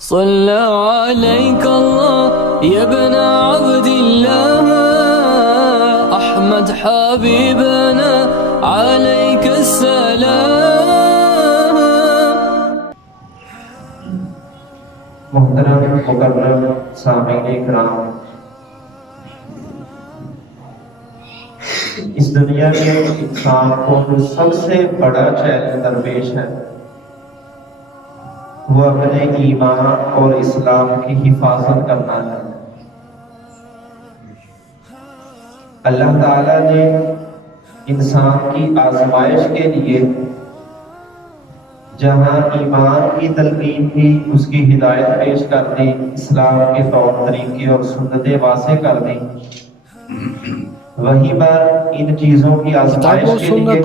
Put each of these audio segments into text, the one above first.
صلى عليك الله يا ابن عبد الله أحمد حبيبنا عليك السلام. محترم مکرم سامعین کرام، اس دنیا میں انسان کو جو سب سے بڑا چیلنج درپیش ہے وہ اپنے ایمان اور اسلام کی حفاظت کرنا ہے۔ اللہ تعالیٰ نے انسان کی آزمائش کے لیے جہاں ایمان کی تلقین کی، اس کی ہدایت پیش کر دی، اسلام کے طور طریقے اور سنتیں واضح کر دی، وہیں پر ان چیزوں کی آزمائش کے لیے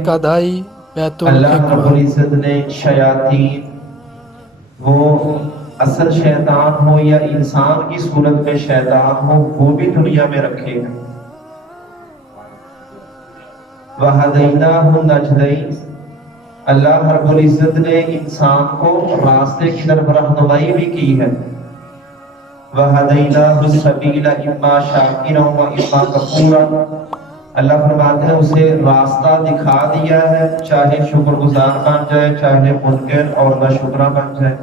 اللہ رب العزت نے شیاطین، وہ اصل شیطان ہو یا انسان کی صورت میں شیطان ہو، وہ بھی دنیا میں رکھے ہیں۔ وَهَدَيْنَاهُ النَّجْدَيْنِ، اللہ رب العزت نے انسان کو راستے کی طرف رہنمائی بھی کی ہے۔ وَهَدَيْنَاهُ السَّبِيلَ إِمَّا شَاكِرًا وَإِمَّا كَفُورًا، اللہ فرماتے ہیں اسے راستہ دکھا دیا ہے، چاہے شکر گزار بن جائے، چاہے منکر اور ناشکرا بن جائے۔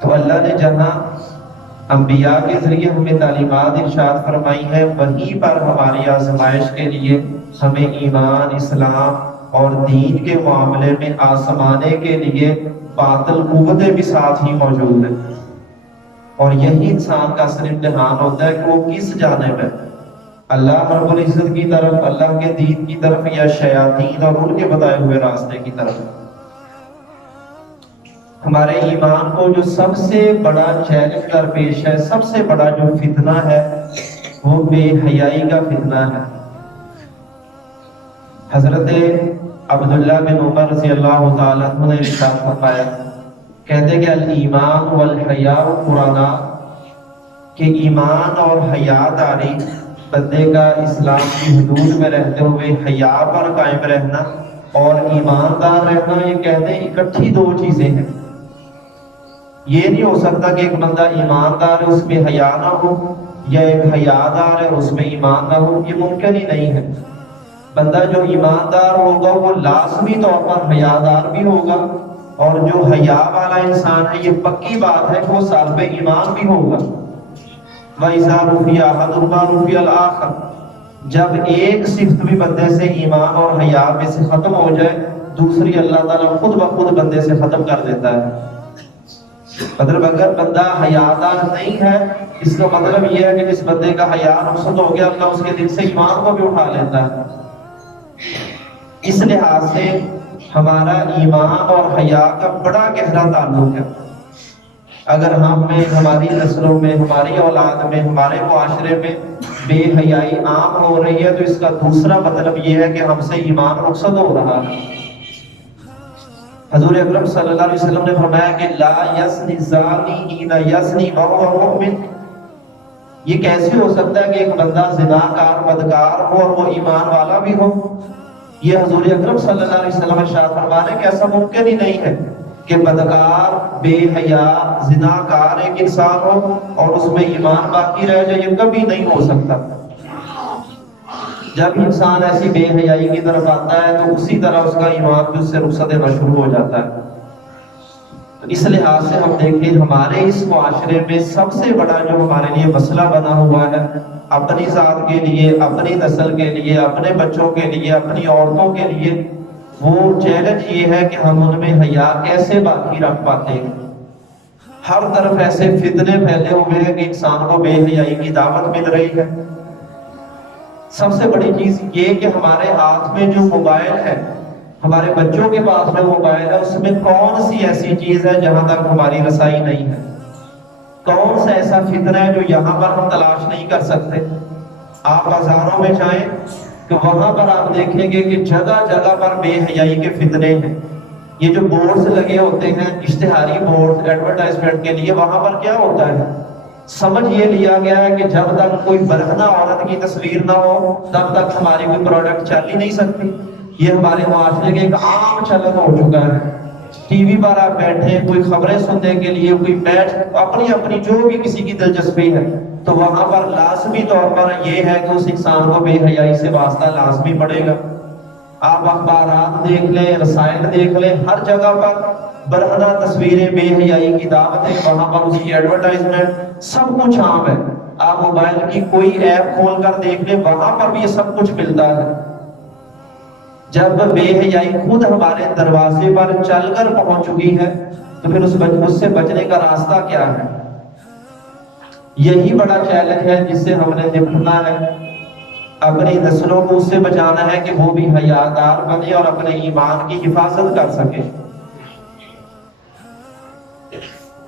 تو اللہ نے جہاں انبیاء کے ذریعے ہمیں تعلیمات ارشاد فرمائی ہے، وہیں پر ہماری آزمائش کے لیے ہمیں ایمان، اسلام اور دین کے معاملے میں آزمانے کے لیے باطل قوتیں بھی ساتھ ہی موجود ہیں، اور یہی انسان کا اصل امتحان ہوتا ہے کہ وہ کس جانب ہے، اللہ رب العزت کی طرف، اللہ کے دین کی طرف، یا شیاطین اور ان کے بتائے ہوئے راستے کی طرف۔ ہمارے ایمان کو جو سب سے بڑا چیلنج درپیش ہے، سب سے بڑا جو فتنہ ہے، وہ بے حیائی کا فتنہ ہے۔ حضرت عبداللہ بن عمر رضی اللہ تعالیٰ عنہ نے ارشاد فرمایا، کہتے کہ الایمان والحیاء قرانا، کہ ایمان اور حیا داری، بندے کا اسلام کی حدود میں رہتے ہوئے حیا پر قائم رہنا اور ایماندار رہنا، یہ کہتے ہیں اکٹھی دو چیزیں ہیں۔ یہ نہیں ہو سکتا کہ ایک بندہ ایماندار ہے اس میں حیا نہ ہو، یا ایک حیادار ہے اس میں ایمان نہ ہو، یہ ممکن ہی نہیں ہے۔ بندہ جو ایماندار ہوگا وہ لازمی طور پر حیادار بھی ہوگا، اور جو حیا والا انسان ہے یہ پکی بات ہے کہ وہ صاحب ایمان بھی ہوگا۔ وَإِذَا رُفِعَ أَحَدُهُمَا رُفِعَ الْآخَرُ، جب ایک صفت بھی بندے سے ایمان اور حیا میں سے ختم ہو جائے، دوسری اللہ تعالیٰ خود بخود بندے سے ختم کر دیتا ہے۔ مطلب اگر بندہ حیادار نہیں ہے، اس کا مطلب یہ ہے کہ جس بندے کا حیا رخصت ہو گیا، اللہ اس کے دل سے ایمان کو بھی اٹھا لیتا ہے۔ اس لحاظ سے ہمارا ایمان اور حیا کا بڑا گہرا تعلق ہے۔ اگر ہم میں، ہماری نسلوں میں، ہماری اولاد میں، ہمارے معاشرے میں بے حیائی عام ہو رہی ہے، تو اس کا دوسرا مطلب یہ ہے کہ ہم سے ایمان رخصت ہو رہا ہے۔ حضور اکرم صلی اللہ علیہ وسلم نے فرمایا کہ لا یزنی الزانی حین یزنی وہو مؤمن، یہ کیسے ہو سکتا ہے کہ ایک بندہ زناکار، بدکار ہو اور وہ ایمان والا بھی ہو؟ یہ حضور اکرم صلی اللہ علیہ وسلم ارشاد فرما رہے ہیں کہ ایسا ممکن ہی نہیں ہے کہ بدکار، بے حیا، زناکار ایک انسان ہو اور اس میں ایمان باقی رہ جائے، یہ کبھی نہیں ہو سکتا۔ جب انسان ایسی بے حیائی کی طرف آتا ہے تو اسی طرح اس کا ایمان بھی اس سے رخصت ہونا شروع ہو جاتا ہے۔ تو اس لحاظ سے ہم دیکھیں ہمارے اس معاشرے میں سب سے بڑا جو ہمارے لیے مسئلہ بنا ہوا ہے، اپنی ذات کے لیے، اپنی نسل کے لیے، اپنے بچوں کے لیے، اپنی عورتوں کے لیے، وہ چیلنج یہ ہے کہ ہم ان میں حیا کیسے باقی رکھ پاتے ہیں۔ ہر طرف ایسے فتنے پھیلے ہوئے ہیں کہ انسان کو بے حیائی کی دعوت مل رہی ہے۔ سب سے بڑی چیز یہ کہ ہمارے ہاتھ میں جو موبائل ہے، ہمارے بچوں کے پاس جو موبائل ہے، اس میں کون سی ایسی چیز ہے جہاں تک ہماری رسائی نہیں ہے؟ کون سا ایسا فتنہ ہے جو یہاں پر ہم تلاش نہیں کر سکتے؟ آپ بازاروں میں جائیں تو وہاں پر آپ دیکھیں گے کہ جگہ جگہ پر بے حیائی کے فتنے ہیں۔ یہ جو بورڈز لگے ہوتے ہیں، اشتہاری بورڈ ایڈورٹائزمنٹ کے لیے، وہاں پر کیا ہوتا ہے؟ سمجھ یہ لیا گیا ہے کہ جب تک کوئی برہنہ عورت کی تصویر نہ ہو تب تک ہماری کوئی پروڈکٹ چل ہی نہیں سکتی۔ یہ ہمارے معاشرے کے ایک عام چلن ہو چکا ہے۔ ٹی وی پر آپ بیٹھے کوئی خبریں سننے کے لیے کوئی بیٹھ اپنی اپنی جو بھی کسی کی دلچسپی ہے، تو وہاں پر لازمی طور پر یہ ہے کہ اس انسان کو بے حیائی سے واسطہ لازمی پڑے گا۔ آپ اخبارات دیکھ لیں، رسائل دیکھ لیں، ہر جگہ پر برہنہ تصویریں، بے حیائی کی دعوتیں، وہاں پر اس کی ایڈورٹائزمنٹ، سب کچھ عام ہے۔ آپ موبائل کی کوئی ایپ کھول کر دیکھ لیں، وہاں پر بھی یہ سب کچھ ملتا ہے۔ جب بے حیائی خود ہمارے دروازے پر چل کر پہنچ چکی ہے تو پھر اس سے بچنے کا راستہ کیا ہے؟ یہی بڑا چیلنج ہے جس سے ہم نے نپٹنا ہے۔ اپنی نسلوں کو اس سے بچانا ہے کہ وہ بھی حیادار بنے اور اپنے ایمان کی حفاظت کر سکے۔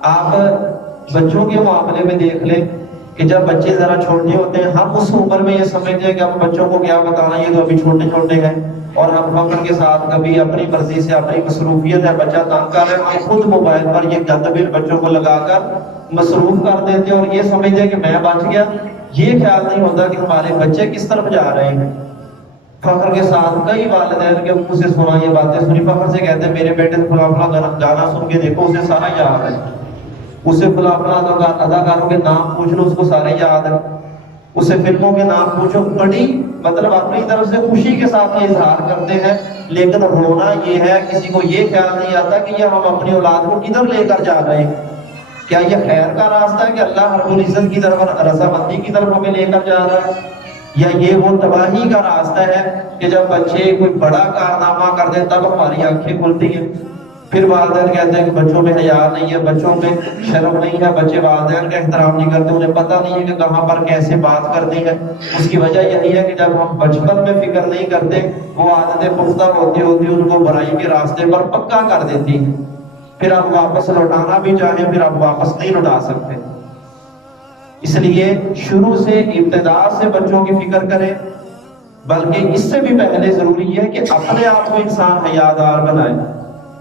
آپ بچوں کے معاملے میں دیکھ لیں کہ جب بچے ذرا چھوٹے ہوتے ہیں، ہم اس عمر میں یہ سمجھتے ہیں کہ ہم بچوں کو کیا بتانا، یہ تو ابھی چھوٹے چھوٹے ہیں، اور ہم فخر کے ساتھ کبھی اپنی مرضی سے، اپنی مصروفیت ہے، بچہ تنگ کر رہے ہیں، ہم خود موبائل پر یہ گند بل بچوں کو لگا کر مصروف کر دیتے ہیں اور یہ سمجھتے ہیں کہ میں بچ گیا۔ یہ خیال نہیں ہوتا کہ ہمارے بچے کس طرف جا رہے ہیں۔ فخر کے ساتھ کئی والدین کے منہ سے سنا یہ باتیں سنی، فخر سے کہتے ہیں میرے بیٹے فلاں فلاں گانا سن کے دیکھو، اسے سارا یاد ہے، اسے فلاں فلاں اداکاروں کے نام پوچھ لو، اس کو سارے یاد ہے، اسے فلموں کے نام پوچھو۔ بڑی مطلب اپنی طرف سے خوشی کے ساتھ یہ اظہار کرتے ہیں، لیکن رونا یہ ہے، کسی کو یہ خیال نہیں آتا کہ یہ ہم اپنی اولاد کو کدھر لے کر جا رہے ہیں۔ کیا یہ خیر کا راستہ ہے کہ اللہ رب العزت کی طرف، رضامندی کی طرف ہمیں لے کر جا رہا ہے، یا یہ وہ تباہی کا راستہ ہے کہ جب بچے کوئی بڑا کارنامہ کر دیں تب ہماری آنکھیں کھلتی ہیں؟ پھر والدین کہتے ہیں کہ بچوں میں حیا نہیں ہے، بچوں میں شرم نہیں ہے، بچے والدین کا احترام نہیں کرتے، انہیں پتہ نہیں ہے کہ کہاں پر کیسے بات کرنی ہے۔ اس کی وجہ یہی ہے کہ جب ہم بچپن میں فکر نہیں کرتے، وہ عادتیں پختہ ہوتی ہوتی ان کو برائی کے راستے پر پکا کر دیتی ہیں۔ پھر آپ واپس لوٹانا بھی چاہیں، پھر آپ واپس نہیں لوٹا سکتے۔ اس لیے شروع سے، ابتدا سے بچوں کی فکر کریں، بلکہ اس سے بھی پہلے ضروری ہے کہ اپنے آپ کو انسان حیادار بنائے۔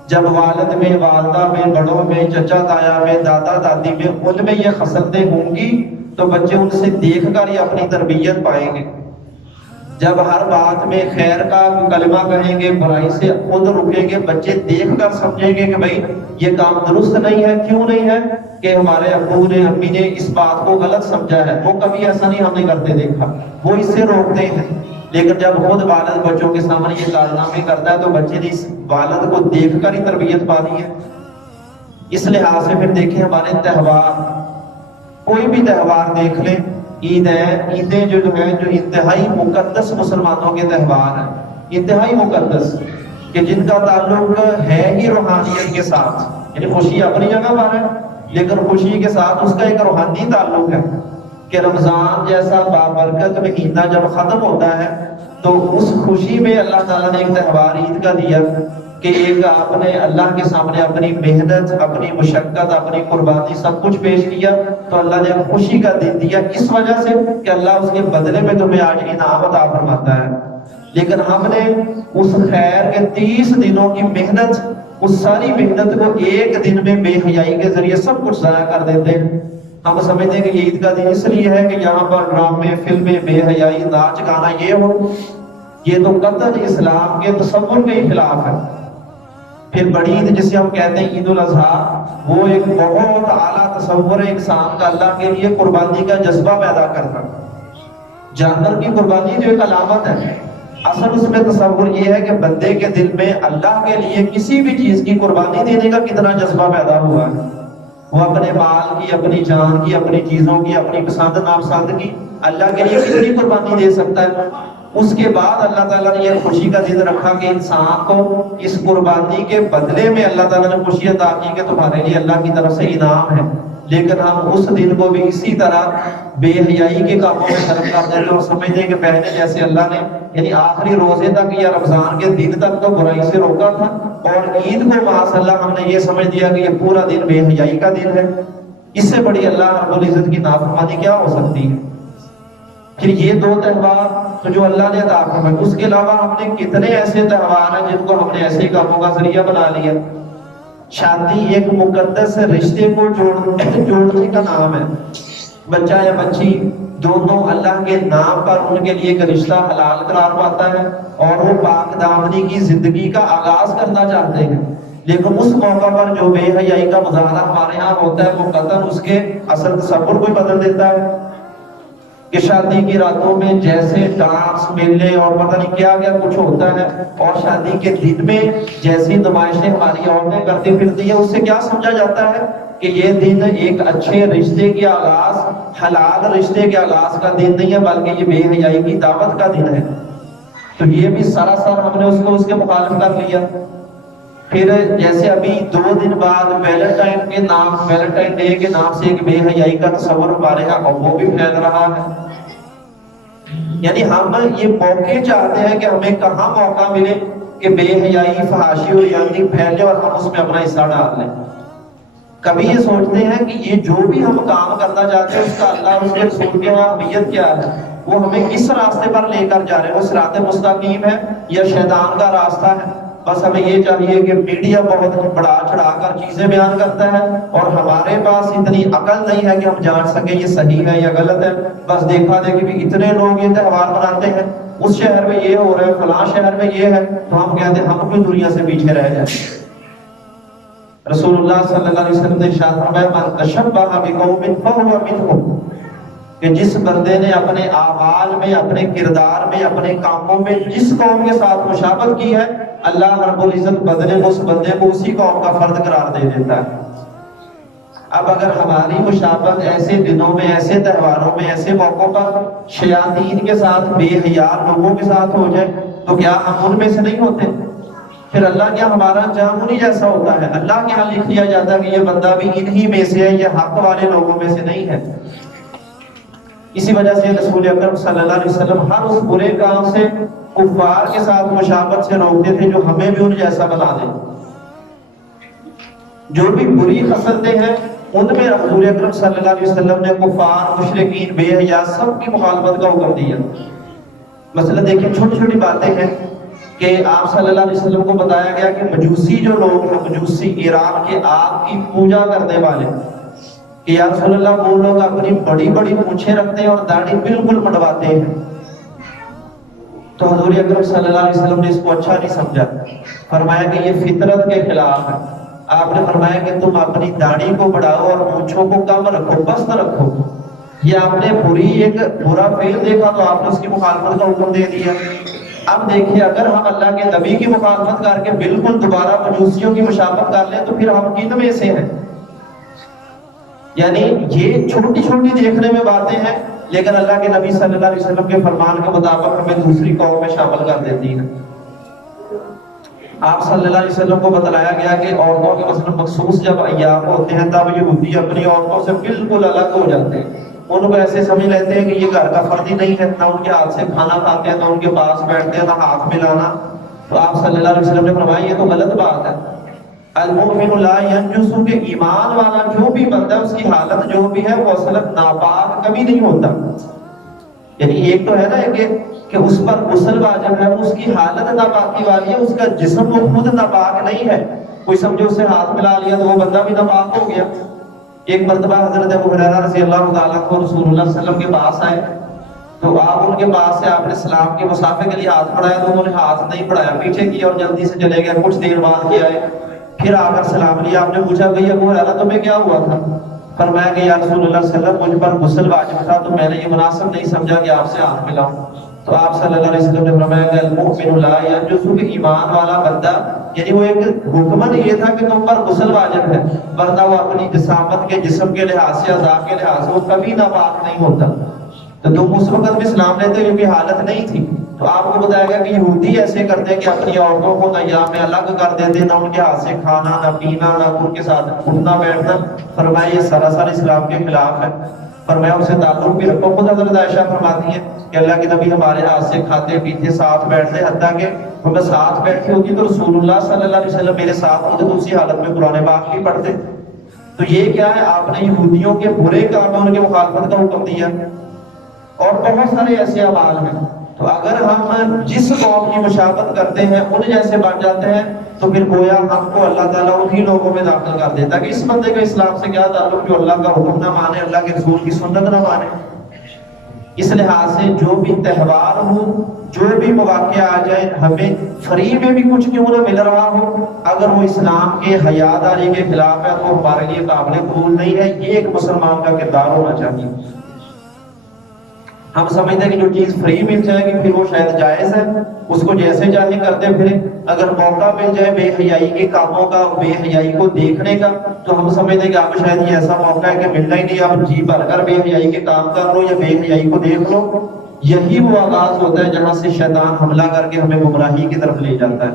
جب والد میں، والدہ میں، بڑوں میں، چچا تایا میں، دادا دادی میں، ان میں یہ خصلتیں ہوں گی تو بچے ان سے دیکھ کر ہی اپنی تربیت پائیں گے۔ جب ہر بات میں خیر کا کلمہ کہیں گے، برائی سے خود رکیں گے، بچے دیکھ کر سمجھیں گے کہ بھائی یہ کام درست نہیں ہے۔ کیوں نہیں ہے؟ کہ ہمارے ابو نے، امی نے اس بات کو غلط سمجھا ہے، وہ کبھی ایسا نہیں ہم نے کرتے دیکھا، وہ اس سے روکتے ہیں۔ لیکن جب خود والد بچوں کے سامنے یہ کارنامے کرتا ہے تو بچے نے اس والد کو دیکھ کر ہی تربیت پانی ہے۔ اس لحاظ سے پھر دیکھیں ہمارے تہوار، کوئی بھی تہوار دیکھ لیں، عیدیں جو ہیں، جو انتہائی مقدس مسلمانوں کے تہوار ہیں، انتہائی مقدس، کہ جن کا تعلق ہے ہی روحانیت کے ساتھ، یعنی خوشی اپنی جگہ پر ہے لیکن خوشی کے ساتھ اس کا ایک روحانی تعلق ہے۔ کہ رمضان جیسا بابرکت مہینہ جب ختم ہوتا ہے تو اس خوشی میں اللہ تعالیٰ نے ایک تہوار عید کا دیا کہ ایک آپ نے اللہ کے سامنے اپنی محنت، اپنی مشقت، اپنی قربانی سب کچھ پیش کیا تو اللہ نے خوشی کا دن دیا، اس وجہ سے کہ اللہ اس کے بدلے میں تمہیں آج انعام عطا فرماتا ہے۔ لیکن ہم نے اس خیر کے 30 دنوں کی محنت، اس ساری محنت کو ایک دن میں بے حیائی کے ذریعے سب کچھ ضائع کر دیتے ہیں۔ ہم سمجھتے ہیں کہ یہ عید کا دن اس لیے ہے کہ یہاں پر ڈرامے، فلمیں، بے حیائی، ناچ گانا یہ ہو، یہ تو قطعاً اسلام کے تصور کے خلاف ہے۔ پھر بڑی عید جسے ہم کہتے ہیں عید الاضحیٰ، وہ ایک بہت اعلیٰ تصور ہے انسان کا اللہ کے لیے قربانی کا جذبہ پیدا کرنا۔ جانور کی قربانی جو ایک علامت ہے، اصل اس میں تصور یہ ہے کہ بندے کے دل میں اللہ کے لیے کسی بھی چیز کی قربانی دینے کا کتنا جذبہ پیدا ہوا ہے۔ وہ اپنے مال کی، اپنی جان کی، اپنی چیزوں کی، اپنی پسند ناپسند کی اللہ کے لیے کتنی قربانی دے سکتا ہے۔ اس کے بعد اللہ تعالیٰ نے یہ خوشی کا دن رکھا کہ انسان کو اس قربانی کے بدلے میں اللہ تعالیٰ نے خوشی عطا کی کہ تمہارے لیے اللہ کی طرف سے انعام ہے۔ لیکن ہم اس دن کو بھی اسی طرح بے حیائی کے کاموں میں صرف کر دیتے اور سمجھتے ہیں کہ پہلے جیسے اللہ نے یعنی آخری روزے تک یا رمضان کے دن تک تو برائی سے روکا تھا، اور عید کو معاذ اللہ ہم نے یہ سمجھ دیا کہ یہ پورا دن بے حیائی کا دن ہے۔ اس سے بڑی اللہ رب العزت کی نافرمانی کیا ہو سکتی ہے؟ پھر یہ دو تہوار تو جو اللہ نے عطا فرمائے، اس کے علاوہ ہم نے کتنے ایسے تہوار ہیں جن کو ہم نے ایسے کاموں کا ذریعہ بنا لیا۔ شادی ایک مقدس رشتے کو جوڑنے کا نام ہے۔ بچہ یا بچی دونوں اللہ کے نام پر ان کے لیے ایک رشتہ حلال قرار پاتا ہے اور وہ پاک دامنی کی زندگی کا آغاز کرنا چاہتے ہیں۔ لیکن اس موقع پر جو بے حیائی کا مظاہرہ ہمارے ہاں ہوتا ہے وہ قطعاً اس کے اصل تصور کو ہی بدل دیتا ہے کہ شادی کی راتوں میں جیسے ڈانس میلے اور پتہ نہیں کیا کیا کچھ ہوتا ہے، اور شادی کے دن میں جیسی نمائشیں ہماری عورتیں کرتی پھرتی ہیں، اس سے کیا سمجھا جاتا ہے کہ یہ دن ایک اچھے رشتے کے آغاز، حلال رشتے کے آغاز کا دن نہیں ہے، بلکہ یہ بے حیائی کی دعوت کا دن ہے۔ تو یہ بھی سراسر ہم نے اس کو اس کے مخالف کر لیا۔ پھر جیسے ابھی 2 دن بعد ویلنٹائن ڈے کے نام سے ایک بے حیائی کا تصور ہمارے یہاں اور وہ بھی پھیل رہا ہے۔ یعنی ہم یہ موقع چاہتے ہیں کہ ہمیں کہاں موقع ملے کہ بے حیائی، فحاشی اور یعنی پھیلے اور ہم اس میں اپنا حصہ ڈال لیں۔ کبھی یہ سوچتے ہیں کہ یہ جو بھی ہم کام کرنا چاہتے ہیں اس کا اللہ اور اس کے رسول کے ہاں اہمیت کیا ہے، وہ ہمیں کس راستے پر لے کر جا رہے ہیں، وہ صراط مستقیم ہے یا شیطان کا راستہ ہے۔ بس ہمیں یہ چاہیے کہ میڈیا بہت بڑا چڑھا کر چیزیں بیان کرتا ہے اور ہمارے پاس اتنی عقل نہیں ہے کہ ہم جان سکیں یہ صحیح ہے یا غلط ہے۔ بس دیکھا دیکھی بھی اتنے لوگ یہ تہوار مناتے ہیں، اس شہر میں یہ ہو رہا ہے، فلاں شہر میں یہ ہے، تو ہم کہتے ہیں ہم بھی دنیا سے پیچھے رہ جائیں۔ رسول اللہ صلی اللہ علیہ وسلم نے ارشاد فرمایا من تشبہ بقوم فہو منہم، کہ جس بندے نے اپنے اعمال میں، اپنے کردار میں، اپنے کاموں میں جس قوم کے ساتھ مشابہت کی ہے، اللہ رب العزت بدلے اس بندے کو اسی قوم کا فرد قرار دے دیتا ہے۔ اب اگر ہماری مشابہت ایسے دنوں میں، ایسے تہواروں میں، ایسے موقعوں پر شیاطین کے ساتھ، بے حیا لوگوں کے ساتھ ہو جائے تو کیا ہم ان میں سے نہیں ہوتے؟ پھر اللہ کیا ہمارا انجام انہی جیسا ہوتا ہے؟ اللہ کے ہاں لکھ دیا جاتا ہے کہ یہ بندہ بھی انہی میں سے ہے، یہ حق والے لوگوں میں سے نہیں ہے۔ اسی وجہ سے رسول اکرم صلی اللہ علیہ وسلم ہر اس برے کام سے کفار کے ساتھ مشابہت سے روکتے تھے جو ہمیں بھی ان جیسا بنا دے۔ جو بھی بری خصلتیں ہیں ان میں رسول اکرم صلی اللہ علیہ وسلم نے کفار، مشرکین، بے حیا سب کی مخالفت کا حکم دیا۔ مثلا دیکھیں چھوٹی چھوٹی باتیں ہیں کہ آپ صلی اللہ علیہ وسلم کو بتایا گیا کہ مجوسی جو لوگ ہیں، مجوسی ایران کے آگ کی پوجا کرنے والے، کہ یا رسول اللہ وہ لوگ اپنی بڑی بڑی مونچھیں رکھتے ہیں اور داڑھی بالکل منڈواتے ہیں۔ تو حضور اکرم صلی اللہ علیہ وسلم نے اس کو اچھا نہیں سمجھا، فرمایا کہ یہ فطرت کے خلاف ہے۔ آپ نے فرمایا کہ تم اپنی داڑھی کو بڑھاؤ اور مونچھوں کو کم رکھو، پست رکھو۔ یہ آپ نے ایک برا فعل دیکھا تو آپ نے اس کی مخالفت کا حکم دے دیا۔ اب دیکھیں اگر ہم اللہ کے نبی کی مخالفت کر کے بالکل دوبارہ مجوسیوں کی مشابہت کر لیں تو پھر ہم کن میں سے ہیں؟ یعنی یہ چھوٹی چھوٹی دیکھنے میں باتیں ہیں لیکن اللہ کے نبی صلی اللہ علیہ وسلم کے فرمان کے مطابق ہمیں دوسری قوم میں شامل کر دیتی ہیں۔ آپ صلی اللہ علیہ وسلم کو بتلایا گیا کہ عورتوں کے مثلا مخصوص جب ایام ہوتے ہیں تب یہودی اپنی عورتوں سے بالکل الگ ہو جاتے ہیں، ان کو ایسے سمجھ لیتے ہیں کہ یہ گھر کا فرد ہی نہیں ہے، نہ ان کے ہاتھ سے کھانا کھاتے ہیں، نہ ان کے پاس بیٹھتے ہیں، نہ ہاتھ ملانا۔ تو آپ صلی اللہ علیہ وسلم نے فرمایا یہ تو غلط بات ہے۔ المؤمن لا ينجس، کہ ایمان والا جو بھی بندہ اس کی حالت جو بھی ہے وہ اصلاً ناپاک کبھی نہیں ہوتا۔ یعنی ایک تو ہے نا کہ اس پر غسل واجب ہے، اس کی حالت ناپاکی والی ہے، اس کا جسم وہ خود ناپاک نہیں ہے، کوئی سمجھے اسے ہاتھ ملا لیا تو وہ بندہ بھی ناپاک ہو گیا۔ ایک مرتبہ حضرت ابو ہریرہ رضی اللہ تعالیٰ کو رسول اللہ صلی اللہ علیہ وسلم کے پاس آئے تو آپ ان کے پاس سے آپ نے سلام کے مسافے کے لیے ہاتھ بڑھایا تو انہوں نے ہاتھ نہیں بڑھایا، پیچھے کیا اور جلدی سے چلے گئے۔ کچھ دیر بعد کیا ہے پھر آ کر سلام لیا۔ آپ نے پوچھا بھئی ابو ہریرہ تمہیں کیا ہوا تھا؟ فرمایا کہ یا رسول اللہ صلی اللہ علیہ وسلم مجھ پر غسل واجب تھا تو میں نے یہ مناسب نہیں سمجھا کہ آپ سے ہاتھ ملاؤں۔ تو آپ صلی اللہ علیہ وسلم نے فرمایا کہ المؤمن لا ينجس، کہ ایمان والا بندہ، یعنی وہ ایک حکمن یہ تھا کہ تم پر غسل واجب ہے، ورنہ وہ اپنی جسامت کے، جسم کے لحاظ سے، اعضاء کے لحاظ سے وہ کبھی ناپاک نہیں ہوتا۔ تو تم اس وقت بھی سلام لیتے کیونکہ حالت نہیں تھی۔ تو آپ کو بتایا گیا کہ یہودی ایسے کرتے ہیں کہ اپنی عورتوں کو ایام میں الگ کر دیتے، نہ ان کے ہاتھ سے کھانا، نہ پینا، نہ ان کے ساتھ اٹھنا بیٹھنا۔ فرمایا یہ سراسر اسلام کے خلاف ہے۔ فرمایا ان سے تعلق بھی رکھو۔ خود حضرت عائشہ فرماتی ہیں کہ اللہ کے نبی ہمارے ہاتھ سے کھاتے پیتے، ساتھ بیٹھتے، حتیٰ کہ میں ساتھ بیٹھی ہوتی تو رسول اللہ صلی اللہ علیہ وسلم میرے ساتھ ہوتے تو اسی حالت میں قرآن پاک بھی پڑھتے۔ تو یہ کیا ہے؟ آپ نے یہودیوں کے برے کام میں ان کے مخالفت کا حکم دیا، اور بہت سارے ایسے اعمال ہیں۔ تو اگر ہم جس قوم کی مشابہت کرتے ہیں ان جیسے بن جاتے ہیں تو پھر گویا ہم کو اللہ تعالیٰ انہی لوگوں میں داخل کر دیتا ہے کہ اس بندے کا اسلام سے کیا تعلق جو اللہ کا حکم نہ مانے، اللہ کے رسول کی سنت نہ مانے۔ اس لحاظ سے جو بھی تہوار ہو، جو بھی مواقع آ جائے، ہمیں فری میں بھی کچھ کیوں نہ مل رہا ہو، اگر وہ اسلام کے حیاداری کے خلاف ہے تو ہمارے لیے قابل قبول نہیں ہے۔ یہ ایک مسلمان کا کردار ہونا چاہیے۔ ہم سمجھتے ہیں کہ جو چیز فری مل جائے گی پھر وہ شاید جائز ہے، اس کو جیسے چاہے کرتے پھریں۔ اگر موقع مل جائے بے حیائی کے کاموں کا، بے حیائی کو دیکھنے کا، تو ہم سمجھتے ہیں کہ اب شاید یہ ایسا موقع ہے کہ ملنا ہی نہیں، اب جی بھر کر بے حیائی کے کام کر لو یا بے حیائی کو دیکھ لو۔ یہی وہ آغاز ہوتا ہے جہاں سے شیطان حملہ کر کے ہمیں گمراہی کی طرف لے جاتا ہے۔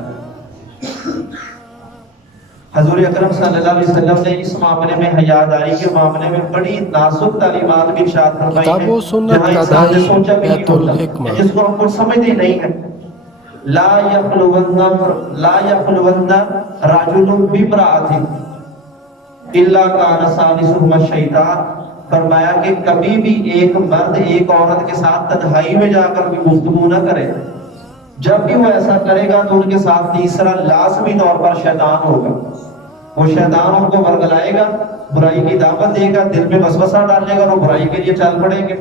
حضور اکرم صلی اللہ علیہ وسلم نے اس معاملے میں حیاداری کے معاملے میں بڑی نازک تعلیمات بھی ارشاد فرمائی کتاب و ہیں، سنت جہاں کا انسان نے دائی سوچا بھی نہیں بیت ہوتا، الحکمہ۔ جس کو ہم کچھ سمجھتے ہی نہیں ہیں۔ لا یخلون رجل بامرأۃ الا کان ثالثہما الشیطان۔ فرمایا کہ کبھی بھی ایک مرد ایک عورت کے ساتھ تنہائی میں جا کر بھی گفتگو نہ کرے، جب بھی وہ ایسا کرے گا تو ان کے ساتھ تیسرا لازمی طور پر شیطان ہوگا۔ وہ شیطان ان کو ورگلائے گا، برائی کی دعوت دے گا، دل میں وسوسہ ڈالے گا اور وہ برائی کے لیے چل پڑیں گے۔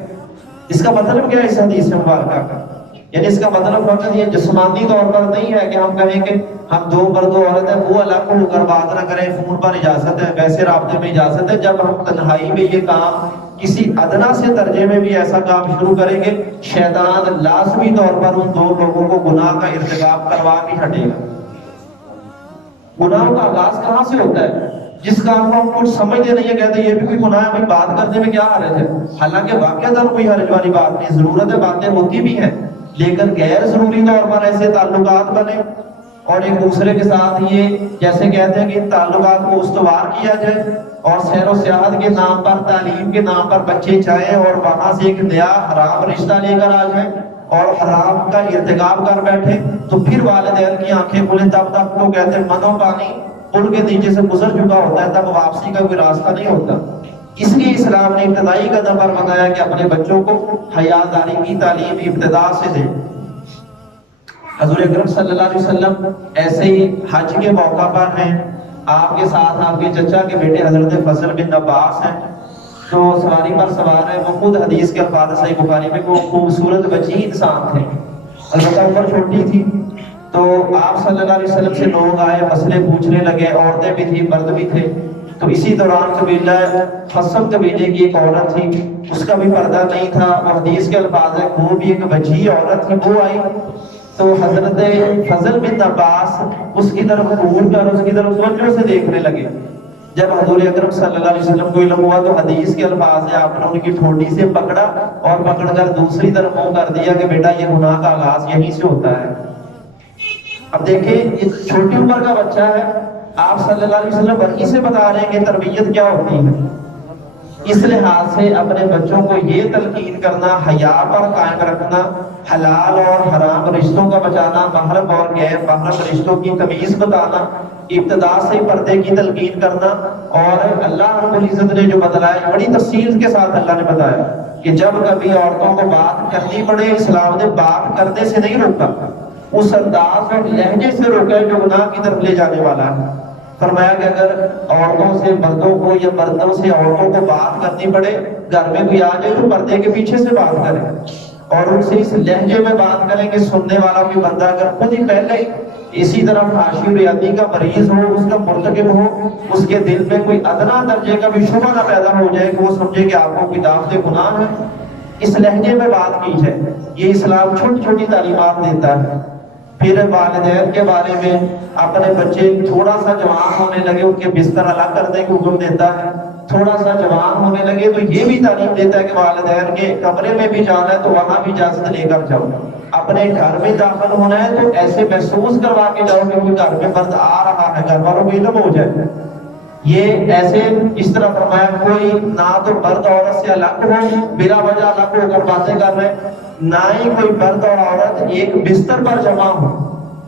اس کا مطلب کیا ہے اس حدیث مبارکہ کا؟ یعنی اس کا مطلب فقط یہ جسمانی طور پر نہیں ہے کہ ہم کہیں کہ ہم دو مرد و عورت ہیں وہ الگ ہو کر بات نہ کریں، فون پر اجازت ہے، ویسے رابطے میں اجازت ہے۔ جب ہم تنہائی میں یہ کام کسی ادنا سے درجے میں بھی ایسا کام شروع کریں گے، شیطان لازمی طور پر ان دو لوگوں کو گناہ کا ارتکاب کروا بھی ہٹے گا۔ گناہ کا آغاز کہاں سے ہوتا ہے؟ جس کام کو ہم کچھ سمجھتے نہیں ہے، کہتے ہیں یہ بھی کوئی گناہ ہے، بات کرنے میں کیا حرج ہے؟ حالانکہ واقعتاً کوئی حرج والی بات نہیں، ضرورت ہے، باتیں ہوتی بھی ہیں، لیکن غیر ضروری طور پر ایسے تعلقات بنے اور ایک دوسرے کے ساتھ یہ جیسے کہتے ہیں کہ ان تعلقات کو استوار کیا جائے اور سیر و سیاحت کے نام پر، تعلیم کے نام پر بچے جائیں اور وہاں سے ایک نیا حرام رشتہ لے کر آ جائیں اور حرام کا ارتکاب کر بیٹھے، تو پھر والدین کی آنکھیں کھلیں، تب تک تو کہتے ہیں منو پانی پل کے نیچے سے گزر چکا ہوتا ہے، تب واپسی کا کوئی راستہ نہیں ہوتا۔ اس لیے اسلام نے ابتدائی قدم پر بتایا کہ اپنے بچوں کو حیاداری کی تعلیم ابتدا سے دیں۔ حضور اکرم صلی اللہ علیہ وسلم ایسے ہی حج کے موقع پر ہیں، آپ کے ساتھ آپ کے چچا کے بیٹے حضرت فضل بن عباس ہیں، جو سواری پر سوار ہے، وہ خود حدیث کے الفاظ صحیح بخاری میں وہ خوبصورت بچی انسان تھے، البتہ عمر چھوٹی تھی۔ تو آپ صلی اللہ علیہ وسلم سے لوگ آئے، مسئلے پوچھنے لگے، عورتیں بھی تھی، مرد بھی تھے۔ تو اسی دوران قبیلہ فصل قبیلے کی ایک عورت تھی، اس کا بھی پردہ نہیں تھا، وہ حدیث کے الفاظ ہے وہ بھی ایک بچی عورت تھی، وہ آئی تو حضرت فضل بن عباس اس کی طرف گھور کر اس کی طرف توجہ سے دیکھنے لگے۔ جب حضور اکرم صلی اللہ علیہ وسلم کو علم ہوا تو حدیث کے الفاظ ہے آپ نے ان کی ٹھوڈی سے پکڑا اور پکڑ کر دوسری طرف منہ کر دیا کہ بیٹا یہ گناہ کا آغاز یہیں سے ہوتا ہے۔ اب دیکھیں یہ چھوٹی عمر کا بچہ ہے، آپ صلی اللہ علیہ وسلم وحی سے بتا رہے ہیں کہ تربیت کیا ہوتی ہے۔ اس لحاظ سے اپنے بچوں کو یہ تلقین کرنا، حیا پر قائم رکھنا، حلال اور حرام رشتوں کا بچانا، محرم اور غیر محرم رشتوں کی تمیز بتانا، ابتدا سے پردے کی تلقین کرنا، اور اللہ رب العزت نے جو بتلایا بڑی تفصیل کے ساتھ اللہ نے بتایا کہ جب کبھی عورتوں کو بات کرنی پڑے، اسلام نے بات کرنے سے نہیں روکا، اس انداز اور لہجے سے روکا جو گناہ کی طرف لے جانے والا ہے۔ فرمایا کہ اگر عورتوں سے مردوں کو یا مردوں سے عورتوں کو بات کرنی پڑے، گھر میں کوئی آ جائے تو پردے کے پیچھے سے بات کریں اور ان سے اس لہجے میں بات کریں کہ سننے والا کوئی بندہ اگر خود ہی پہلے اسی طرح فحاشی و ریاضی کا مریض ہو، اس کا مرتکب ہو، اس کے دل میں کوئی ادنا درجے کا بھی شبہ نہ پیدا ہو جائے کہ وہ سمجھے کہ آپ کو کوئی دعوت گناہ ہے، اس لہجے میں بات کی جائے۔ یہ اسلام چھوٹی چھوٹی تعلیمات دیتا ہے۔ پھر والدین کے بارے میں اپنے بچے تھوڑا سا جوان ہونے لگے ان کے بستر الگ کرنے کی حکم دیتا ہے، تھوڑا سا جوان ہونے لگے تو یہ بھی تعلیم دیتا ہے کہ والدین کے کمرے میں بھی جانا ہے تو وہاں بھی اجازت لے کر جاؤ، اپنے گھر میں داخل ہونا ہے تو ایسے محسوس کروا کے جاؤ کہ کوئی گھر میں مرد آ رہا ہے، گھر والوں کو علم ہو جائے۔ یہ ایسے اس طرح فرمایا کوئی نہ تو مرد عورت سے الگ ہو، بلا وجہ الگ ہو کر باتیں کر رہے، نہ ہی کوئی مرد اور عورت ایک بستر پر جمع ہو۔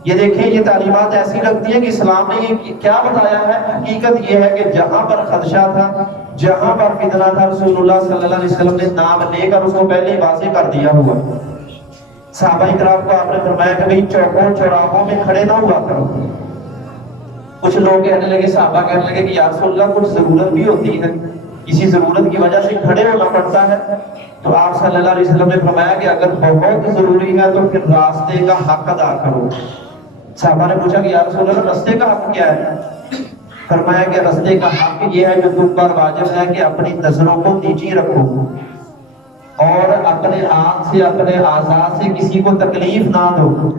یہ دیکھیں یہ تعلیمات ایسی لگتی ہے کہ اسلام نے یہ کیا بتایا ہے، حقیقت یہ ہے کہ جہاں پر خدشہ تھا، جہاں پر فتنہ تھا، رسول اللہ صلی اللہ علیہ وسلم نے نام لے کر اس کو پہلے ہی واضح کر دیا ہوا۔ صحابہ اکرام کو آپ نے فرمایا کہ بھئی چوکوں چوراہوں میں کھڑے نہ ہوا کرو۔ کچھ لوگ کہنے لگے، صحابہ کہنے لگے کہ یا رسول اللہ کچھ ضرورت بھی ہوتی ہے، کسی ضرورت کی وجہ سے کھڑے ہونا پڑتا ہے، تو آپ صلی اللہ علیہ وسلم نے فرمایا کہ اگر بہت ضروری ہے تو پھر راستے کا حق ادا کرو۔ صحابہ نے پوچھا کہ یا رسول اللہ راستے کا حق کیا ہے؟ فرمایا کہ راستے کا حق یہ ہے جو تم پر واجب ہے کہ اپنی نظروں کو نیچی رکھو اور اپنے آنکھ سے اپنے اعضاء سے کسی کو تکلیف نہ دو۔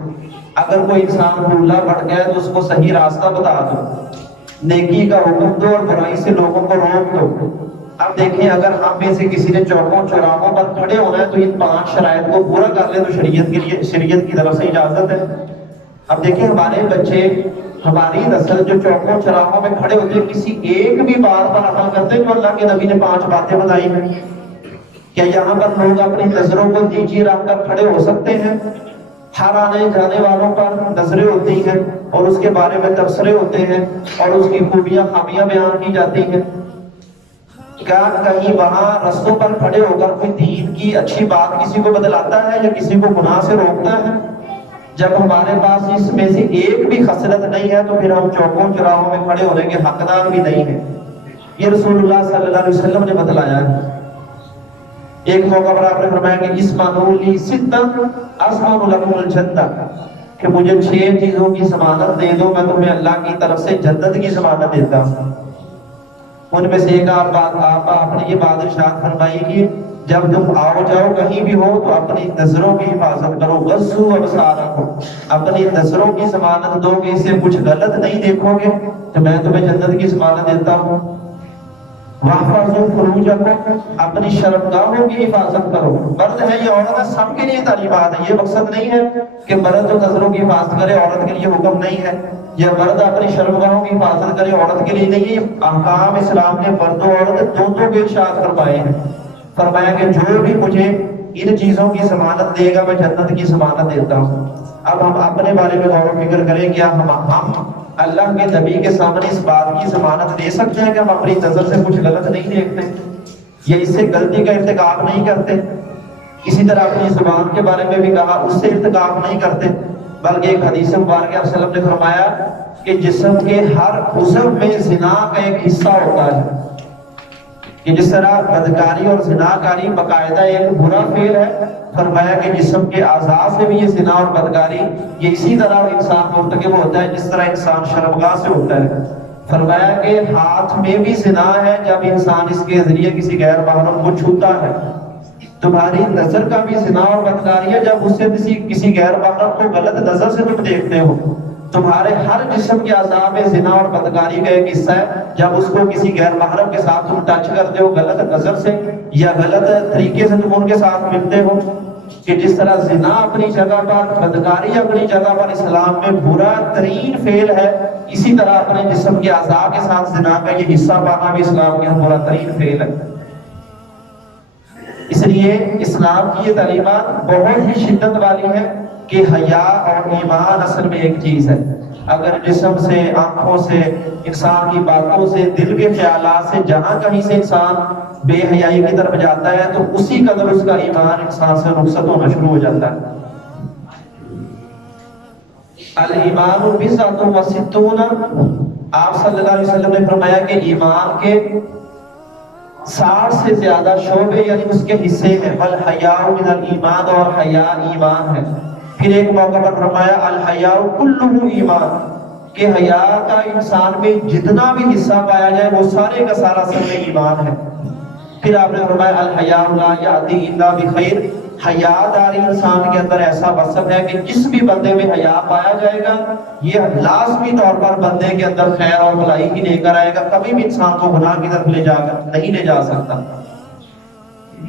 اگر کوئی انسان بھولا پڑ گیا تو اس کو صحیح راستہ بتا دو، نیکی کا حکم دو اور برائی سے لوگوں کو روک دو۔ اب دیکھیں اگر ہم میں سے کسی نے چوکوں چوراہوں پر کھڑے ہونا ہے تو ان 5 شرائط کو پورا کر لیں تو شریعت کی طرف سے اجازت ہے۔ اب دیکھیں ہمارے بچے، ہماری نسل جو چوکوں چوراہوں میں کھڑے ہوتے ہیں کسی ایک بھی بات پر عمل کرتے ہیں جو اللہ کے نبی نے 5 باتیں بتائی ہیں؟ کیا یہاں پر لوگ اپنی نظروں کو نیچی رکھ کر کھڑے ہو سکتے ہیں؟ ہر آنے جانے والوں پر نظریں ہوتی ہیں اور اس کے بارے میں تبصرے ہوتے ہیں اور اس کی خوبیاں خامیاں بیان کی جاتی ہیں۔ کیا کہیں وہاں رستوں پر کھڑے ہو کر کوئی دین کی اچھی بات کسی کو بتلاتا ہے یا کسی کو گناہ سے روکتا ہے؟ جب ہمارے پاس اس میں سے ایک بھی خصلت نہیں ہے تو پھر ہم چوکوں چوراہوں میں کھڑے ہونے کے حقدار بھی نہیں ہیں۔ یہ رسول اللہ صلی اللہ علیہ وسلم نے بتلایا ہے۔ ایک موقع پر آپ نے فرمایا کہ اسمعوا لی ستا اسمع لکم الجنہ، کہ مجھے 6 چیزوں کی ضمانت دے دو، میں تمہیں اللہ کی طرف سے جنت کی ضمانت دیتا ہوں۔ ان میں سے ایک آپ نے یہ بات ارشاد فرمائی کہ جب تم آؤ جاؤ کہیں بھی ہو تو اپنی نظروں کی حفاظت کرو، غضوا ابصارکم، اپنی نظروں کی ضمانت دو کہ اسے کچھ غلط نہیں دیکھو گے تو میں تمہیں جنت کی ضمانت دیتا ہوں۔ واحفظوا فروجکم، اپنی شرمگاہوں کی حفاظت کرو۔ مرد ہے یا عورت ہے، سب کے لیے تعلیمات ہے۔ یہ مقصد نہیں ہے کہ مرد تو نظروں کی حفاظت کرے، عورت کے لیے حکم نہیں ہے، یا مرد اپنی شرمگاہوں کی حفاظت کرے، عورت کے لیے نہیں ہے۔ یہ احکام اسلام نے مرد و عورت دونوں کے ارشاد فرمائے ہیں۔ فرمایا کہ جو بھی مجھے ان چیزوں کی ضمانت دے گا میں جنت کی ضمانت دیتا ہوں۔ اب ہم اپنے بارے میں غور و فکر کریں، کیا ہم اللہ کے نبی کے سامنے اس بات کی ضمانت دے سکتے ہیں کہ ہم اپنی نظر سے کچھ غلط نہیں دیکھتے یا اس سے غلطی کا ارتکاب نہیں کرتے؟ اسی طرح اپنی زبان کے بارے میں بھی کہا اس سے ارتکاب نہیں کرتے، بلکہ ایک حدیث مبارکہ صلی اللہ علیہ وسلم نے فرمایا کہ جسم کے ہر عضو میں زنا کا ایک حصہ ہوتا ہے، کہ جس طرح بدکاری اور زناکاری باقاعدہ ایک برا فعل ہے، فرمایا کہ جسم کے اعضاء سے بھی یہ زنا اور بدکاری یہ اسی طرح انسان مرتکب ہوتا ہے جس طرح انسان شرمگاہ سے ہوتا ہے۔ فرمایا کہ ہاتھ میں بھی زنا ہے جب انسان اس کے ذریعے کسی غیر محرم کو چھوتا ہے۔ تمہاری نظر کا بھی زنا اور بدکاری ہے جب اس سے کسی غیر محرم کو غلط نظر سے تم دیکھتے ہو۔ تمہارے ہر جسم کے اعضاء میں زنا اور بدکاری کا ایک حصہ ہے جب اس کو کسی غیر محرم کے ساتھ تم ٹچ کرتے ہو غلط نظر سے یا غلط طریقے سے تم ان کے ساتھ ملتے ہو۔ کہ جس طرح زنا اپنی جگہ پر، بدکاری اپنی جگہ پر اسلام میں برا ترین فعل ہے، اسی طرح اپنے جسم کے اعضاء کے ساتھ زنا کا یہ حصہ پانا بھی اسلام کے برا ترین فعل ہے۔ اس لیے اسلام کی یہ تعلیمات بہت ہی شدت والی ہے کہ حیا اور ایمان اصل میں ایک چیز ہے۔ اگر جسم سے، آنکھوں سے، انسان کی باتوں سے، دل کے خیالات سے جہاں کہیں سے انسان بے حیائی کی طرف جاتا ہے تو اسی قدر اس کا ایمان انسان سے رخصت ہونا شروع ہو جاتا ہے۔ الایمان بضع و ستون، آپ صلی اللہ علیہ وسلم نے فرمایا کہ ایمان کے 60 سے زیادہ شعبے یعنی اس کے حصے ہیں۔ والحیاء من الایمان، اور حیا ایمان ہے۔ پھر ایک موقع پر فرمایا الحیاء کلہ ایمان، کہ حیا کا انسان میں جتنا بھی حصہ پایا جائے وہ سارے کا سارا سب میں ایمان ہے۔ پھر آپ نے فرمایا الحیاء لا یأتی الا بخیر، حیا داری انسان کے اندر ایسا وصف ہے کہ جس بھی بندے میں حیا پایا جائے گا یہ لازمی طور پر بندے کے اندر خیر اور بھلائی کی لے کر آئے گا، کبھی بھی انسان کو گناہ کی طرف نہیں لے جا سکتا۔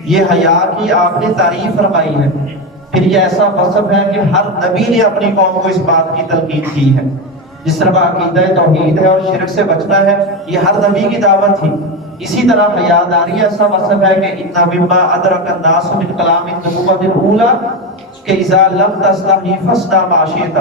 یہ حیا کی آپ نے تعریف فرمائی ہے۔ پھر یہ ایسا وصف ہے کہ ہر نبی نے اپنی قوم کو اس بات کی تلقین کی ہے۔ جس طرح عقیدہ توحید ہے اور شرک سے بچنا ہے یہ ہر نبی کی دعوت تھی، اسی طرح حیاداری ایسا وصف ہے کہ اِنَّ مِمَّا أَدْرَكَ النَّاسُ مِنْ كَلَامِ النُّبُوَّةِ الْأُولَىٰ کہ اِذَا لَمْ تَسْتَحْیِ فَاصْنَعْ مَا شِئْتَ۔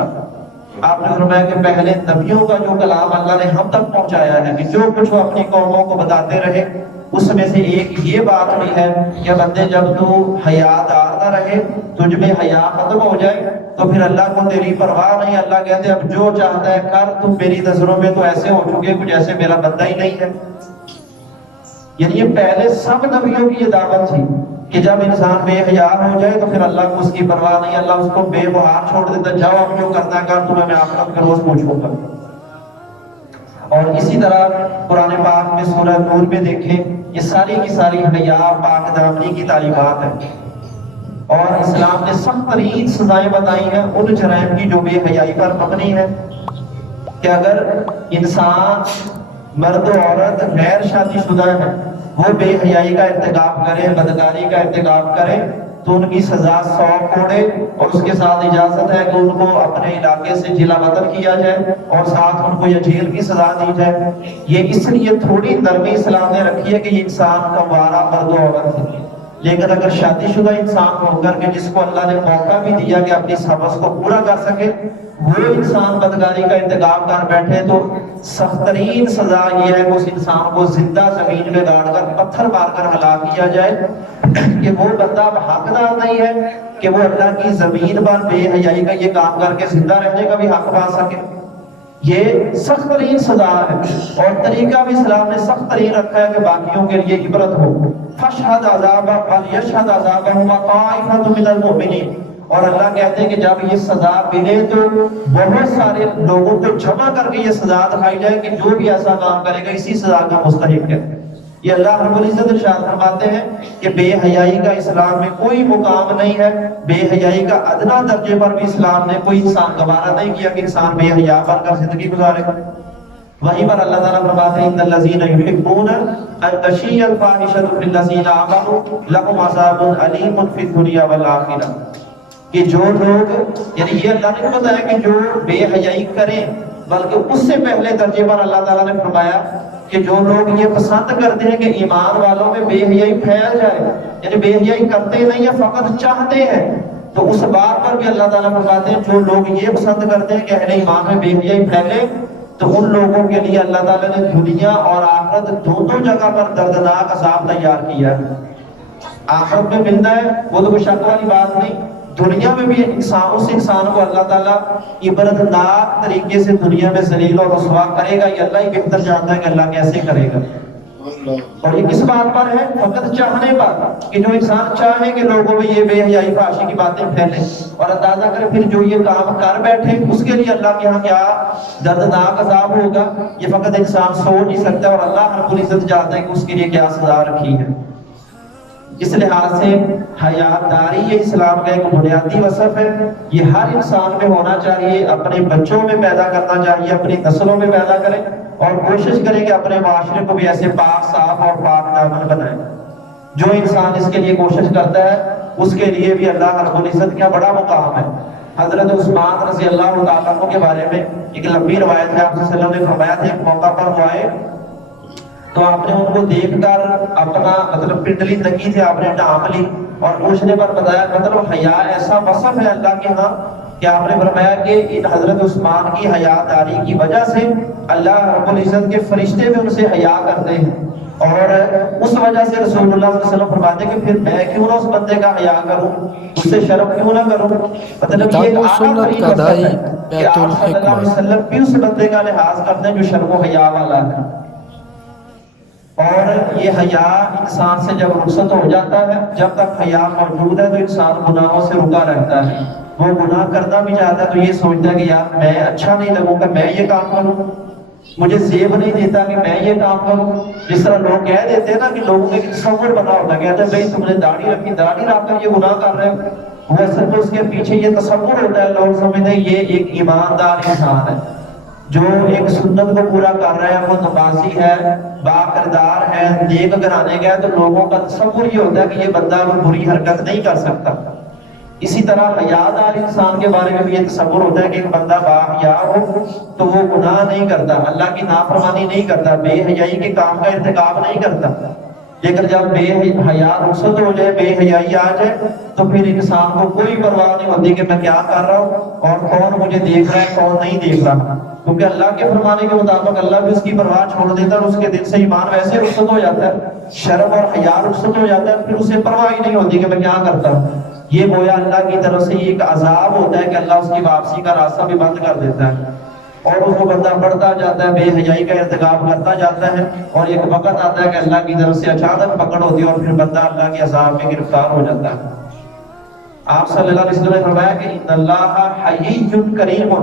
آپ نے فرمایا کہ پہلے نبیوں کا جو کلام اللہ نے ہم تک پہنچایا ہے کہ جو کچھ وہ اپنی قوموں کو بتاتے رہے اس میں سے ایک یہ بات بھی ہے کہ بندے جب تو حیا دار نہ رہے، تجھ میں حیا ختم ہو جائے تو پھر اللہ کو تیری پرواہ نہیں۔ اللہ کہتے اب جو چاہتا ہے کر، تم میری نظروں میں تو ایسے ہو چکے کچھ ایسے میرا بندہ ہی نہیں ہے۔ یعنی یہ پہلے سب نبیوں کی یہ دعوت تھی کہ جب انسان بے حیا ہو جائے تو پھر اللہ کو اس کی پرواہ نہیں، اللہ اس کو بے بہار چھوڑ دیتا، جاؤ اب جو کرنا کر، تمہیں میں آخرت کا روز پوچھوں گا۔ اور اسی طرح قرآن پاک میں سورہ نور میں دیکھیں، یہ ساری کی ساری حیا پاک دامنی کی تعلیمات ہیں، اور اسلام نے سخت ترین سزائیں بتائی ہیں ان جرائم کی جو بے حیائی پر مبنی ہے، کہ اگر انسان مرد و عورت غیر شادی شدہ ہے وہ بے حیائی کا ارتکاب کرے، بدکاری کا ارتکاب کرے تو ان کی سزا 100 کوڑے، اور اس کے ساتھ اجازت ہے کہ ان کو اپنے علاقے سے جلا وطن کیا جائے اور ساتھ ان کو یہ جیل کی سزا دی جائے۔ یہ اس لیے تھوڑی نرمی اسلام نے رکھی ہے کہ یہ انسان کا وارا مرد و عورت ہے، لیکن اگر شادی شدہ انسان ہو کر کے جس کو اللہ نے موقع بھی دیا کہ اپنی سبز کو پورا کر سکے، وہ انسان بدکاری کا انتظام کر بیٹھے تو سخت ترین سزا یہ ہے کہ اس انسان کو زندہ زمین میں گاڑ کر پتھر مار کر ہلاک کیا جائے، کہ وہ بندہ حقدار نہیں ہے کہ وہ اللہ کی زمین پر بے حیائی کا یہ کام کر کے زندہ رہنے کا بھی حق پا سکے۔ یہ سخت ترین سزا ہے، اور طریقہ بھی اسلام نے سخت ترین رکھا ہے کہ باقیوں کے لیے عبرت ہو۔ فَاشْهَدْ عَذَابَ وَلْيَشْهَدْ عَذَابَهُمَا طَائِفَةٌ مِّنَ الْمُؤْمِنِينَ، اور اللہ کہتے ہیں کہ جب یہ سزا ملے تو بہت سارے لوگوں کو جمع کر کے یہ سزا دکھائی جائے کہ جو بھی ایسا کام کرے گا اسی سزا کا مستحق ہے۔ یہ اللہ رب العزت ارشاد فرماتے ہیں کہ بے حیائی کا اسلام میں کوئی مقام نہیں ہے، بے حیائی کا ادنا درجے پر بھی اسلام نے کوئی انسان گوارا نہیں کیا کہ انسان بے حیا بن کر زندگی گزارے۔ وہیں پر اللہ تعالیٰ فرماتے ہیں ان الذین یحبون ان تشیع الفاحشۃ فی الذین آمنوا لهم عذاب علیم فی الدنیا والآخرہ، کہ جو لوگ، یعنی یہ اللہ نے بتایا کہ جو بے حیائی کریں، بلکہ اس سے پہلے درجے پر اللہ تعالیٰ نے فرمایا کہ جو لوگ یہ پسند کرتے ہیں کہ ایمان والوں میں بے حیائی پھیل جائے، یعنی بے حیائی کرتے نہیں ہیں فقط چاہتے ہیں، تو اس بات پر بھی اللہ تعالیٰ فرماتے ہیں جو لوگ یہ پسند کرتے ہیں کہ اہل ایمان میں بے حیائی پھیلے، تو ان لوگوں کے لیے اللہ تعالیٰ نے دنیا اور آخرت دونوں جگہ پر دردناک عذاب تیار کیا ہے۔ آخرت میں ملنا ہے وہ تو کوئی شک والی بات نہیں، دنیا میں بھی انسان، اس انسان کو اللہ تعالیٰ عبرتناک طریقے سے دنیا میں ذلیل اور رسوا کرے گا۔ یہ اللہ ہی بہتر جانتا ہے کہ اللہ کیسے کرے گا، اور یہ کس بات پر ہے؟ فقط چاہنے پر، کہ جو انسان چاہے کہ لوگوں میں یہ بے حیائی فحاشی کی باتیں پھیلیں، اور اندازہ کرے پھر جو یہ کام کر بیٹھے اس کے لیے اللہ کے ہاں کیا دردناک عذاب ہوگا، یہ فقط انسان سوچ نہیں سکتا، اور اللہ رب العزت جانتا ہے کہ اس کے لیے کیا سزا رکھی ہے۔ اس لحاظ سے حیاداری یہ اسلام کا ایک بنیادی وصف ہے، یہ ہر انسان میں ہونا چاہیے، اپنے بچوں میں پیدا کرنا چاہیے، اپنی نسلوں میں پیدا کریں، اور کوشش کریں کہ اپنے معاشرے کو بھی ایسے پاک صاف اور پاک دامن بنائیں۔ جو انسان اس کے لیے کوشش کرتا ہے اس کے لیے بھی اللہ رب العزت کا بڑا مقام ہے۔ حضرت عثمان رضی اللہ تعالیٰ عنہ کے بارے میں ایک لمبی روایت ہے، آپ صلی اللہ علیہ وسلم نے فرمایا تھا ایک موقع پر وہ آئے تو آپ نے ان کو دیکھ کر اپنا مطلب پنڈلی تکی تھی آپ نے ڈھانپ لی، اور پوچھنے پر بتایا مطلب حیا ایسا وصف ہے اللہ کے ہاں کہ آپ نے فرمایا کہ ان حضرت عثمان کی حیاداری کی وجہ سے اللہ رب العزت کے فرشتے بھی ان سے حیا کرتے ہیں، اور اس وجہ سے رسول اللہ صلی اللہ علیہ وسلم فرماتے ہیں کہ پھر میں کیوں نہ اس بندے کا حیا کروں، اس سے شرم کیوں نہ کروں۔ مطلب یہ اعلیٰ ترین وصف ہے کہ آپ صلی اللہ علیہ وسلم بھی اس بندے کا لحاظ کرتے ہیں جو شرم و حیا والا ہے۔ اور یہ حیا انسان سے جب رخصت ہو جاتا ہے، جب تک حیا موجود ہے تو انسان گناہوں سے رکا رہتا ہے، وہ گناہ کرنا بھی چاہتا ہے تو یہ سوچتا ہے کہ یار میں اچھا نہیں لگوں گا میں یہ کام کروں، مجھے زیب نہیں دیتا کہ میں یہ کام کروں۔ جس طرح لوگ کہہ دیتے ہیں نا کہ لوگوں کے تصور بنا ہوتا ہے، کہتے ہیں بھائی تم نے داڑھی رکھی، داڑھی رکھ کر یہ گناہ کر رہے ہو، وہ اصل میں اس کے پیچھے یہ تصور ہوتا ہے، لوگ سمجھتے ہیں یہ ایک ایماندار انسان ہے جو ایک سنت کو پورا کر رہا ہے، وہ نمازی ہے، با کردار ہے، نیک گھرانے کا ہے، تو لوگوں کا تصور یہ ہوتا ہے کہ یہ بندہ وہ بری حرکت نہیں کر سکتا۔ اسی طرح حیادار انسان کے بارے میں بھی یہ تصور ہوتا ہے کہ ایک بندہ با حیا ہو تو وہ گناہ نہیں کرتا، اللہ کی نافرمانی نہیں کرتا، بے حیائی کے کام کا ارتکاب نہیں کرتا۔ لیکن جب بے حیا رخصت ہو جائے، بے حیائی آ جائے تو پھر انسان کو کوئی پرواہ نہیں ہوتی کہ میں کیا کر رہا ہوں اور کون مجھے دیکھ رہا ہے کون نہیں دیکھ رہا، کیونکہ اللہ کے فرمانے کے مطابق اللہ بھی اس کی پرواہ چھوڑ دیتا ہے، اور اس کے دل سے ایمان ویسے رخصت ہو جاتا ہے، شرم اور حیا رخصت ہو جاتا ہے، پھر اسے پرواہ ہی نہیں ہوتی کہ میں کیا کرتا ہوں۔ یہ گویا اللہ کی طرف سے ایک عذاب ہوتا ہے کہ اللہ اس کی واپسی کا راستہ بھی بند کر دیتا ہے۔ اور اس کو بندہ بڑھتا جاتا ہے، بے حیائی کا ارتکاب کرتا جاتا ہے، اور ایک وقت آتا ہے کہ اللہ کی طرف سے اچانک پکڑ ہوتی ہے اور پھر بندہ اللہ کے عذاب میں گرفتار ہو جاتا ہے۔ آپ صلی اللہ علیہ وسلم نے فرمایا کہ ان اللہ حیی کریم،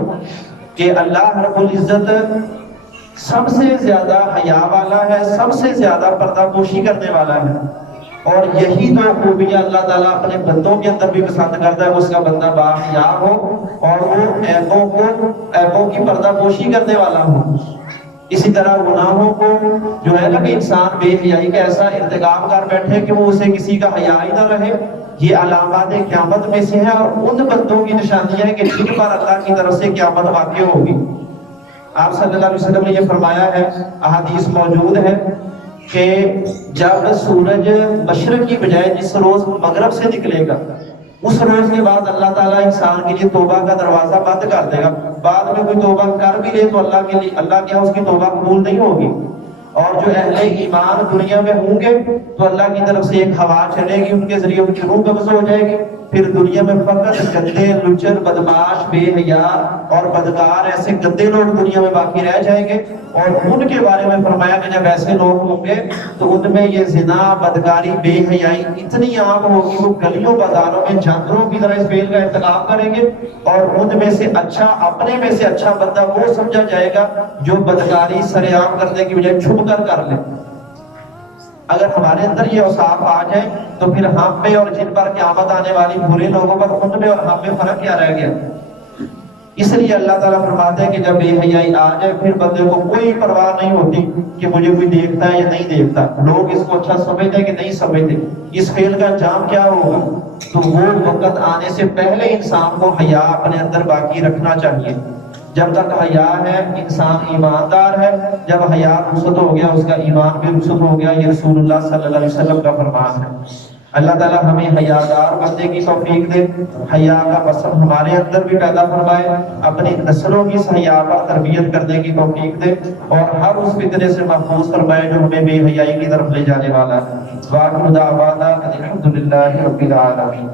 کہ اللہ رب العزت سب سے زیادہ حیا والا ہے، سب سے زیادہ پردہ پوشی کرنے والا ہے، اور یہی دو خوبیاں اللہ تعالیٰ اپنے بندوں کے اندر بھی پسند کرتا ہے، اس کا بندہ باحیا ہو اور وہ عیبوں کی پردہ پوشی کرنے والا ہو۔ اسی طرح گناہوں کو جو ہے نا کہ انسان بے حیائی کا ایسا ارتکاب کر بیٹھے کہ وہ اسے کسی کا حیا ہی نہ رہے، یہ علامات قیامت میں سے ہے، اور ان بندوں کی نشانی ہے کہ جن پر اللہ کی طرف سے قیامت واقع ہوگی۔ آپ صلی اللہ علیہ وسلم نے یہ فرمایا ہے، احادیث موجود ہے کہ جب سورج مشرق کی بجائے جس روز مغرب سے نکلے گا، اس روز کے بعد اللہ تعالیٰ انسان کے لیے توبہ کا دروازہ بند کر دے گا۔ بعد میں کوئی توبہ کر بھی لے تو اللہ کے ہاں اس کی توبہ قبول نہیں ہوگی، اور جو اہل ایمان دنیا میں ہوں گے تو اللہ کی طرف سے ایک ہوا چلے گی، ان کے ذریعے ان کی روح قبض ہو جائے گی، پھر دنیا میں فقط گندے، لچر، بدماش، بے حیا اور بدکار ایسے گندے لوگ دنیا میں باقی رہ جائیں گے، اور ان کے بارے میں فرمایا کہ جب ایسے لوگ ہوں گے تو ان میں یہ زنا، بدکاری، بے حیائی اتنی عام ہوگی، وہ گلیوں بازاروں میں جانوروں کی طرح اس فعل کا ارتکاب کریں گے، اور ان میں سے اچھا، اپنے میں سے اچھا بندہ وہ سمجھا جائے گا جو بدکاری سر عام کرنے کی بجائے چھپ کر لے۔ اگر ہمارے اندر یہ اوصاف آ جائے تو پھر ہم میں اور جن پر قیامت آنے والی برے لوگوں پر، ان میں اور ہم میں فرق کیا رہ گیا؟ اس لیے اللہ تعالیٰ فرماتے ہیں کہ جب بے حیائی آ جائے پھر بندے کو کوئی پرواہ نہیں ہوتی کہ مجھے کوئی دیکھتا ہے یا نہیں دیکھتا، لوگ اس کو اچھا سمجھتے ہیں کہ نہیں سمجھتے، اس فعل کا انجام کیا ہوگا؟ تو وہ وقت آنے سے پہلے انسان کو حیا اپنے اندر باقی رکھنا چاہیے۔ جب تک حیا ہے انسان ایماندار ہے، جب حیا رخصت ہو گیا اس کا ایمان بھی رخصت ہو گیا، یہ رسول اللہ صلی اللہ علیہ وسلم کا فرمان ہے۔ اللہ تعالیٰ ہمیں حیادار بننے کی توفیق دے، حیا کا مذہب ہمارے اندر بھی پیدا فرمائے، اپنی نسلوں کی اس حیا پر تربیت کرنے کی توفیق دے، اور ہر اس فتنے سے محفوظ فرمائے جو ہمیں بے حیائی کی طرف لے جانے والا ہے۔ وآخر دعوانا ان الحمد للہ رب العالمین۔